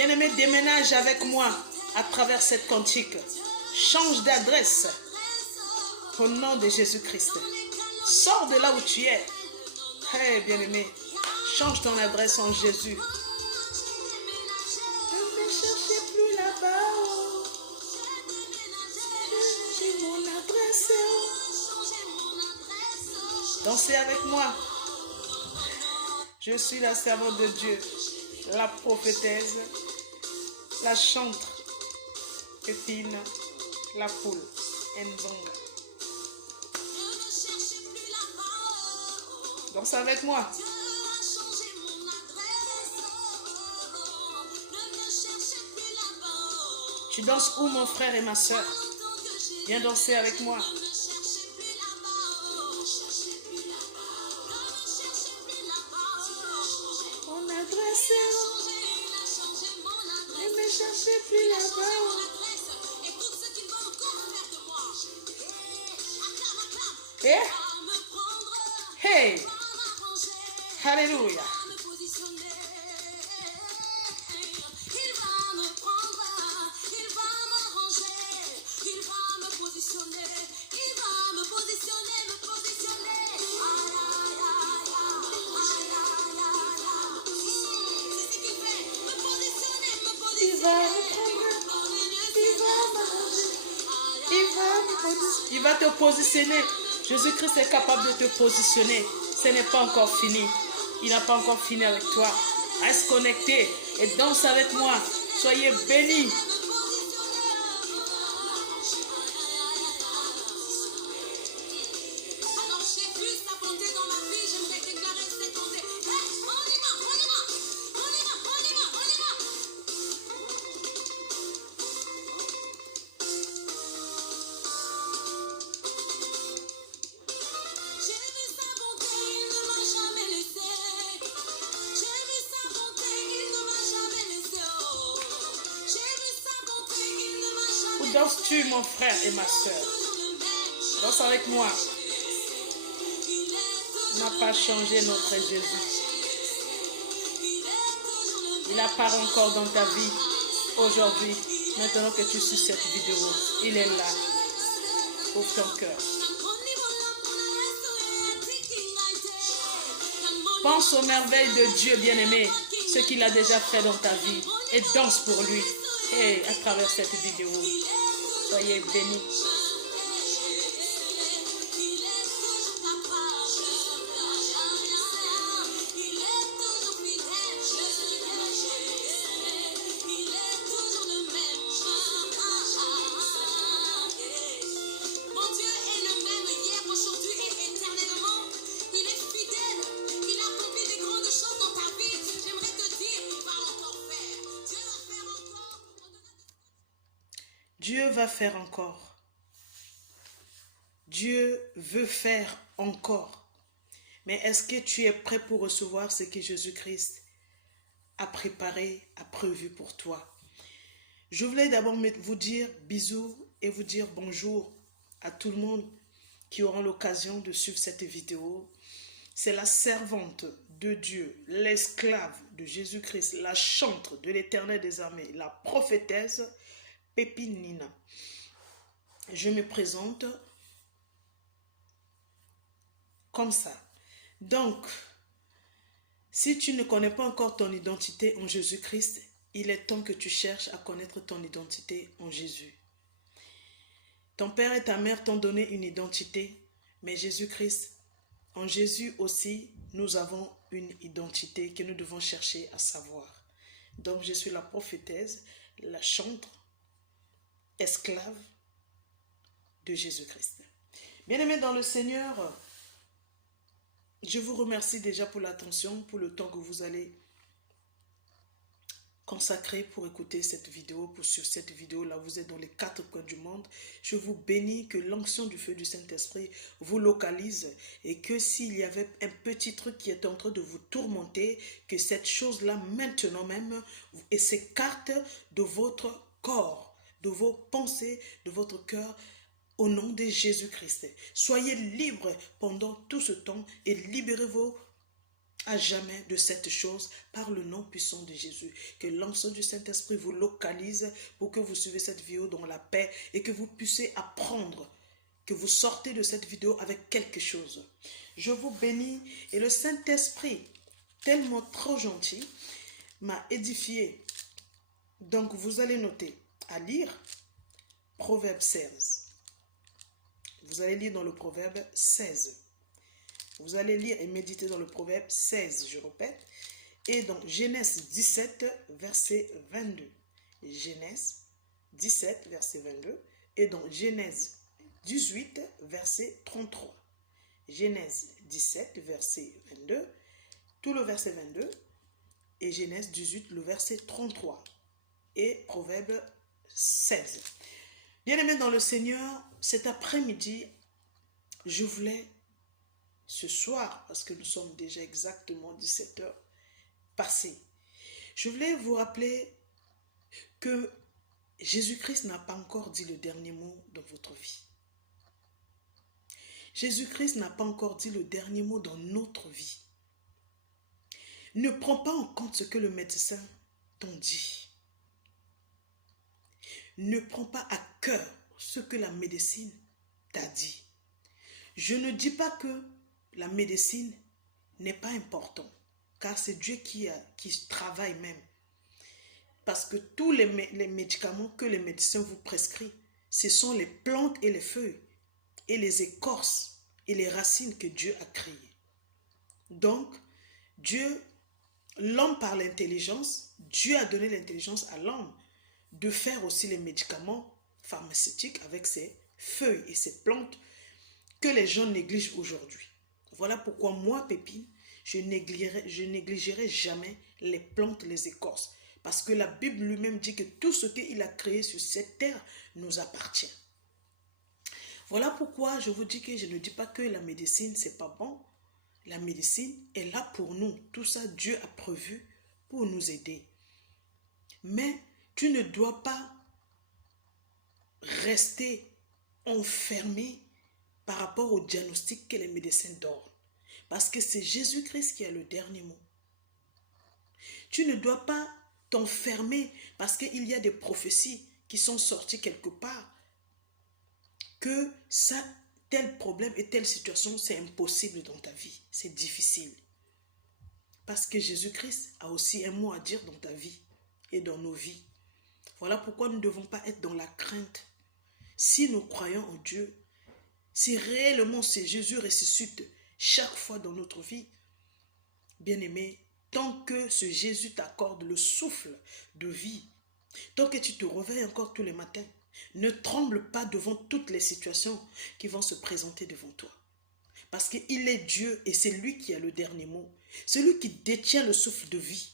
Bien-aimé, déménage avec moi à travers cette cantique. Change d'adresse au nom de Jésus-Christ. Sors de là où tu es. Hey, bien-aimé, change ton adresse en Jésus. Ne me cherchez plus là-bas. J'ai mon adresse. Dansez avec moi. Je suis la servante de Dieu, la prophétesse, la chantre, Pépine, la poule, Nzonga. Danse avec moi. Tu danses où, mon frère et ma soeur? Viens danser avec moi. Mon adresse, ne me cherchez plus là-bas. Eh? Hey! Alléluia! Il va te positionner. Jésus-Christ est capable de te positionner. Ce n'est pas encore fini. Il n'a pas encore fini avec toi. Reste connecté et danse avec moi. Soyez bénis. Où danses-tu, mon frère et ma soeur? Danse avec moi. Il n'a pas changé notre Jésus. Il apparaît encore dans ta vie aujourd'hui. Maintenant que tu suis cette vidéo, il est là. Ouvre ton cœur. Pense aux merveilles de Dieu, bien-aimé, ce qu'il a déjà fait dans ta vie, et danse pour lui. Et à travers cette vidéo, soyez bénis. Dieu va faire encore. Dieu veut faire encore. Mais est-ce que tu es prêt pour recevoir ce que Jésus-Christ a préparé, a prévu pour toi? Je voulais d'abord vous dire bisous et vous dire bonjour à tout le monde qui aura l'occasion de suivre cette vidéo. C'est la servante de Dieu, l'esclave de Jésus-Christ, la chantre de l'Éternel des armées, la prophétesse Pépine Nina. Je me présente comme ça. Donc, si tu ne connais pas encore ton identité en Jésus-Christ, il est temps que tu cherches à connaître ton identité en Jésus. Ton père et ta mère t'ont donné une identité, mais Jésus-Christ, en Jésus aussi, nous avons une identité que nous devons chercher à savoir. Donc, je suis la prophétesse, la chantre, esclave de Jésus-Christ. Bien-aimés dans le Seigneur, je vous remercie déjà pour l'attention, pour le temps que vous allez consacrer pour écouter cette vidéo, pour suivre cette vidéo-là. Vous êtes dans les 4 coins du monde. Je vous bénis que l'onction du feu du Saint-Esprit vous localise et que s'il y avait un petit truc qui est en train de vous tourmenter, que cette chose-là maintenant même s'écarte de votre corps, de vos pensées, de votre cœur, au nom de Jésus-Christ. Soyez libres pendant tout ce temps et libérez vos à jamais de cette chose par le nom puissant de Jésus. Que l'onction du Saint-Esprit vous localise pour que vous suivez cette vidéo dans la paix et que vous puissiez apprendre, que vous sortez de cette vidéo avec quelque chose. Je vous bénis et le Saint-Esprit, tellement trop gentil, m'a édifié. Donc vous allez noter à lire Proverbe 16. Vous allez lire dans le Proverbe 16. Vous allez lire et méditer dans le Proverbe 16, je répète. Et dans Genèse 17, verset 22. Genèse 17, verset 22. Et dans Genèse 18, verset 33. Genèse 17, verset 22. Tout le verset 22. Et Genèse 18, le verset 33. Et Proverbe 16. Bien-aimés dans le Seigneur, cet après-midi, je voulais, ce soir, parce que nous sommes déjà exactement 17 heures passées, je voulais vous rappeler que Jésus-Christ n'a pas encore dit le dernier mot dans votre vie. Jésus-Christ n'a pas encore dit le dernier mot dans notre vie. Ne prends pas en compte ce que le médecin t'ont dit. Ne prends pas à cœur ce que la médecine t'a dit. Je ne dis pas que la médecine n'est pas importante, car c'est Dieu qui travaille même. Parce que tous les médicaments que les médecins vous prescrivent, ce sont les plantes et les feuilles, et les écorces et les racines que Dieu a créées. Donc, l'homme par l'intelligence, Dieu a donné l'intelligence à l'homme de faire aussi les médicaments pharmaceutiques avec ces feuilles et ces plantes que les gens négligent aujourd'hui. Voilà pourquoi moi, Pépine, je négligerai jamais les plantes, les écorces. Parce que la Bible lui-même dit que tout ce qu'il a créé sur cette terre nous appartient. Voilà pourquoi je vous dis que je ne dis pas que la médecine, c'est pas bon. La médecine est là pour nous. Tout ça, Dieu a prévu pour nous aider. Mais tu ne dois pas rester enfermé par rapport au diagnostic que les médecins donnent. Parce que c'est Jésus-Christ qui a le dernier mot. Tu ne dois pas t'enfermer parce qu'il y a des prophéties qui sont sorties quelque part que ça, tel problème et telle situation, c'est impossible dans ta vie. C'est difficile. Parce que Jésus-Christ a aussi un mot à dire dans ta vie et dans nos vies. Voilà pourquoi nous ne devons pas être dans la crainte. Si nous croyons en Dieu, si réellement c'est Jésus ressuscite chaque fois dans notre vie, bien-aimé, tant que ce Jésus t'accorde le souffle de vie, tant que tu te réveilles encore tous les matins, ne tremble pas devant toutes les situations qui vont se présenter devant toi. Parce qu'il est Dieu et c'est lui qui a le dernier mot. Celui qui détient le souffle de vie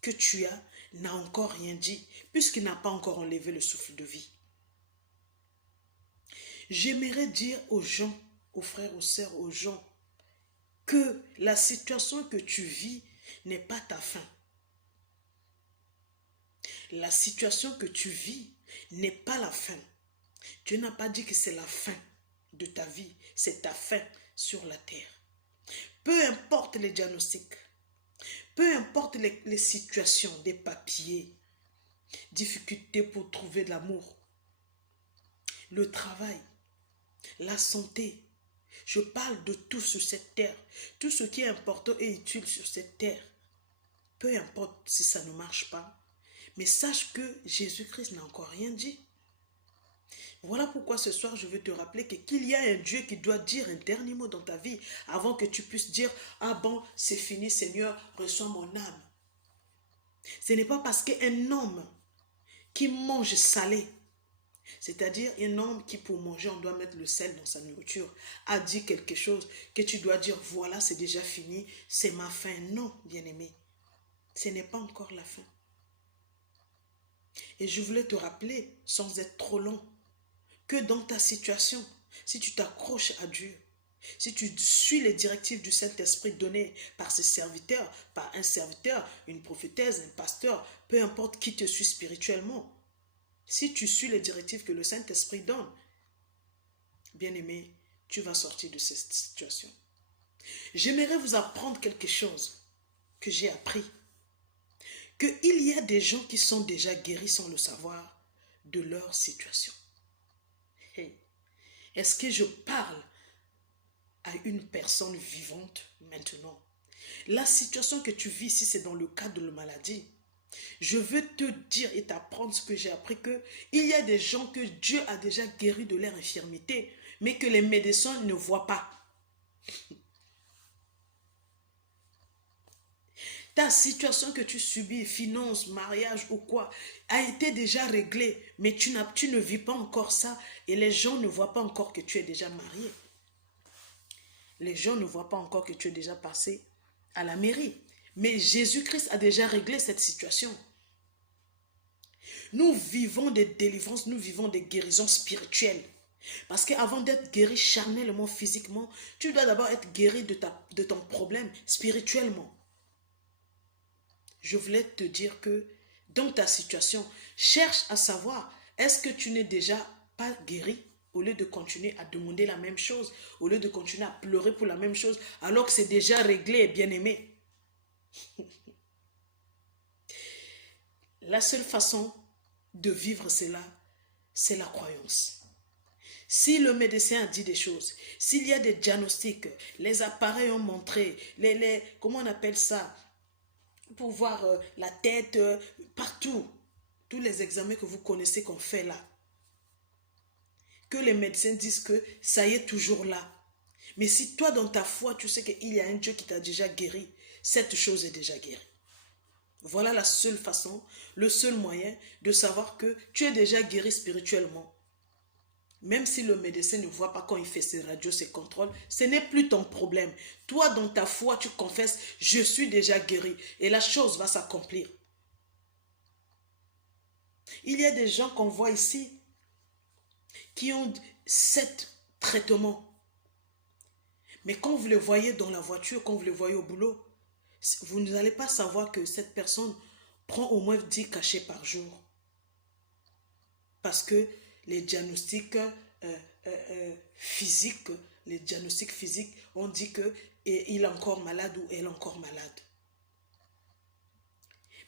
que tu as n'a encore rien dit, puisqu'il n'a pas encore enlevé le souffle de vie. J'aimerais dire aux gens, aux frères, aux sœurs, aux gens, que la situation que tu vis n'est pas ta fin. La situation que tu vis n'est pas la fin. Dieu n'a pas dit que c'est la fin de ta vie, c'est ta fin sur la terre. Peu importe les diagnostics, peu importe les situations, des papiers, difficultés pour trouver de l'amour, le travail, la santé. Je parle de tout sur cette terre. Tout ce qui est important et utile sur cette terre. Peu importe si ça ne marche pas. Mais sache que Jésus-Christ n'a encore rien dit. Voilà pourquoi ce soir je veux te rappeler qu'il y a un Dieu qui doit dire un dernier mot dans ta vie avant que tu puisses dire « Ah bon, c'est fini Seigneur, reçois mon âme ». Ce n'est pas parce qu'un homme qui mange salé, c'est-à-dire un homme qui pour manger on doit mettre le sel dans sa nourriture, a dit quelque chose que tu dois dire « Voilà, c'est déjà fini, c'est ma fin ». Non, bien-aimé, ce n'est pas encore la fin. Et je voulais te rappeler, sans être trop long, que dans ta situation, si tu t'accroches à Dieu, si tu suis les directives du Saint-Esprit données par ses serviteurs, par un serviteur, une prophétesse, un pasteur, peu importe qui te suit spirituellement, si tu suis les directives que le Saint-Esprit donne, bien-aimé, tu vas sortir de cette situation. J'aimerais vous apprendre quelque chose que j'ai appris. Qu'il y a des gens qui sont déjà guéris sans le savoir de leur situation. Hey, est-ce que je parle à une personne vivante maintenant? La situation que tu vis ici, c'est dans le cadre de la maladie. Je veux te dire et t'apprendre ce que j'ai appris, que il y a des gens que Dieu a déjà guéris de leur infirmité, mais que les médecins ne voient pas. Ta situation que tu subis, finance, mariage ou quoi, a été déjà réglée, mais tu ne vis pas encore ça et les gens ne voient pas encore que tu es déjà marié. Les gens ne voient pas encore que tu es déjà passé à la mairie. Mais Jésus-Christ a déjà réglé cette situation. Nous vivons des délivrances, nous vivons des guérisons spirituelles. Parce qu'avant d'être guéri charnellement, physiquement, tu dois d'abord être guéri de ton problème spirituellement. Je voulais te dire que dans ta situation, cherche à savoir, est-ce que tu n'es déjà pas guéri? Au lieu de continuer à demander la même chose, au lieu de continuer à pleurer pour la même chose, alors que c'est déjà réglé et bien aimé. La seule façon de vivre cela, c'est la croyance. Si le médecin a dit des choses, s'il y a des diagnostics, les appareils ont montré, comment on appelle ça, pour voir la tête, partout, tous les examens que vous connaissez qu'on fait là, que les médecins disent que ça y est toujours là. Mais si toi dans ta foi, tu sais qu'il y a un Dieu qui t'a déjà guéri, cette chose est déjà guérie. Voilà la seule façon, le seul moyen de savoir que tu es déjà guéri spirituellement. Même si le médecin ne voit pas quand il fait ses radios, ses contrôles, ce n'est plus ton problème. Toi, dans ta foi, tu confesses, je suis déjà guéri. Et la chose va s'accomplir. Il y a des gens qu'on voit ici qui ont 7 traitements. Mais quand vous les voyez dans la voiture, quand vous les voyez au boulot, vous n'allez pas savoir que cette personne prend au moins 10 cachets par jour. Parce que les diagnostics physiques, on dit qu'il est encore malade ou elle est encore malade.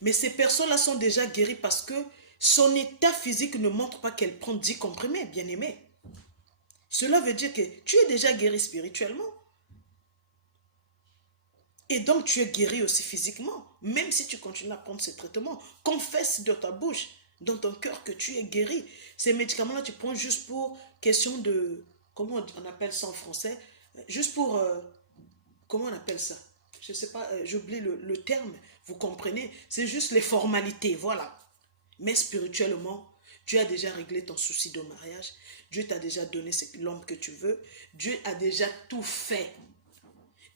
Mais ces personnes-là sont déjà guéries parce que son état physique ne montre pas qu'elle prend 10 comprimés, bien aimé. Cela veut dire que tu es déjà guéri spirituellement. Et donc tu es guéri aussi physiquement. Même si tu continues à prendre ces traitements, confesse de ta bouche, dans ton cœur, que tu es guéri. Ces médicaments-là, tu prends juste pour question de... Comment on appelle ça en français? Juste pour... comment on appelle ça? Je ne sais pas, j'oublie le terme. Vous comprenez? C'est juste les formalités, voilà. Mais spirituellement, Dieu a déjà réglé ton souci de mariage. Dieu t'a déjà donné l'homme que tu veux. Dieu a déjà tout fait.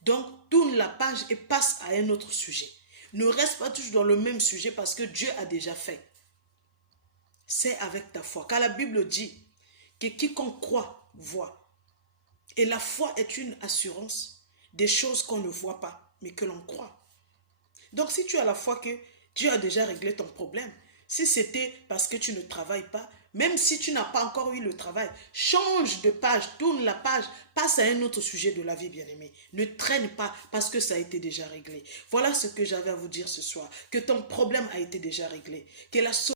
Donc, tourne la page et passe à un autre sujet. Ne reste pas toujours dans le même sujet parce que Dieu a déjà fait. C'est avec ta foi. Car la Bible dit que quiconque croit, voit. Et la foi est une assurance des choses qu'on ne voit pas, mais que l'on croit. Donc, si tu as la foi que Dieu a déjà réglé ton problème, si c'était parce que tu ne travailles pas, même si tu n'as pas encore eu le travail, change de page, tourne la page, passe à un autre sujet de la vie, bien-aimé. Ne traîne pas parce que ça a été déjà réglé. Voilà ce que j'avais à vous dire ce soir. Que ton problème a été déjà réglé. Que la